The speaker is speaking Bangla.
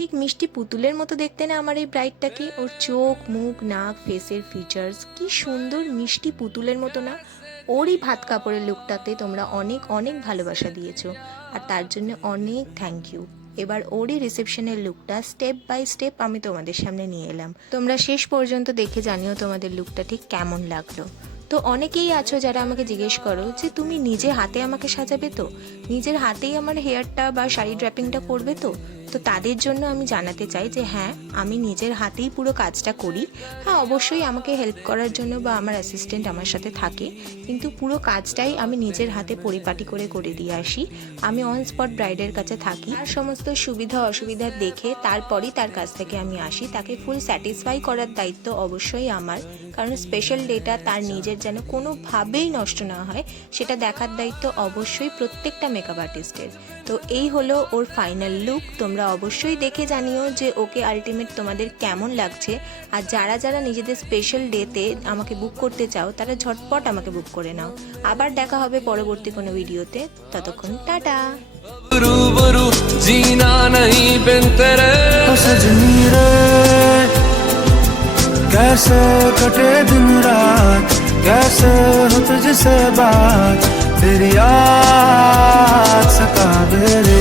ঠিক মিষ্টি পুতুলের মতো দেখতে না আমার এই ব্রাইডটাকে। ওর চোখ, মুখ, নাক, ফেসের ফিচার্স কি সুন্দর, মিষ্টি পুতুলের মতো না? ওরই ভাত কাপড়ের লুকটাতে তোমরা অনেক অনেক ভালোবাসা দিয়েছো, আর তার জন্য অনেক থ্যাংক ইউ। এবার ওরই রিসেপশনের লুকটা স্টেপ বাই স্টেপ আমি তোমাদের সামনে নিয়ে এলাম। তোমরা শেষ পর্যন্ত দেখে জানিও তোমাদের লুকটা ঠিক কেমন লাগলো। তো অনেকেই আছো যারা আমাকে জিজ্ঞেস করো যে তুমি নিজে হাতে আমাকে সাজাবে তো, নিজের হাতেই আমার হেয়ারটা বা শাড়ি ড্র্যাপিংটা করবে তো? তো তাদের জন্য আমি জানাতে চাই যে হ্যাঁ, আমি নিজের হাতেই পুরো কাজটা করি। হ্যাঁ, অবশ্যই আমাকে হেল্প করার জন্য বা আমার অ্যাসিস্ট্যান্ট আমার সাথে থাকে, কিন্তু পুরো কাজটাই আমি নিজের হাতে পরিপাটি করে করে দিয়ে আসি। আমি অন স্পট ব্রাইডের কাছে থাকি, আর সমস্ত সুবিধা অসুবিধা দেখে তারপরই তার কাছ থেকে আমি আসি। তাকে ফুল স্যাটিসফাই করার দায়িত্ব অবশ্যই আমার, কারণ স্পেশাল ডেটা তার নিজের যেন কোনোভাবেই নষ্ট না হয় সেটা দেখার দায়িত্ব অবশ্যই প্রত্যেকটা মেকআপ আর্টিস্টের। তো এই হলো ওর ফাইনাল লুক। তোমরা অবশ্যই দেখে জানিও যে ওকে আলটিমেট তোমাদের কেমন লাগছে। আর যারা যারা নিজেদের স্পেশাল ডেতে আমাকে বুক করতে চাও তারা ঝটপট আমাকে বুক করে নাও। আবার দেখা হবে পরবর্তী কোনো ভিডিওতে, ততক্ষণ টাটা। रूबरू जीना नहीं बिन तेरे सजनी रे, कैसे कटे दिन रात, कैसे हो तुझसे बात, तेरी याद सतावे रे।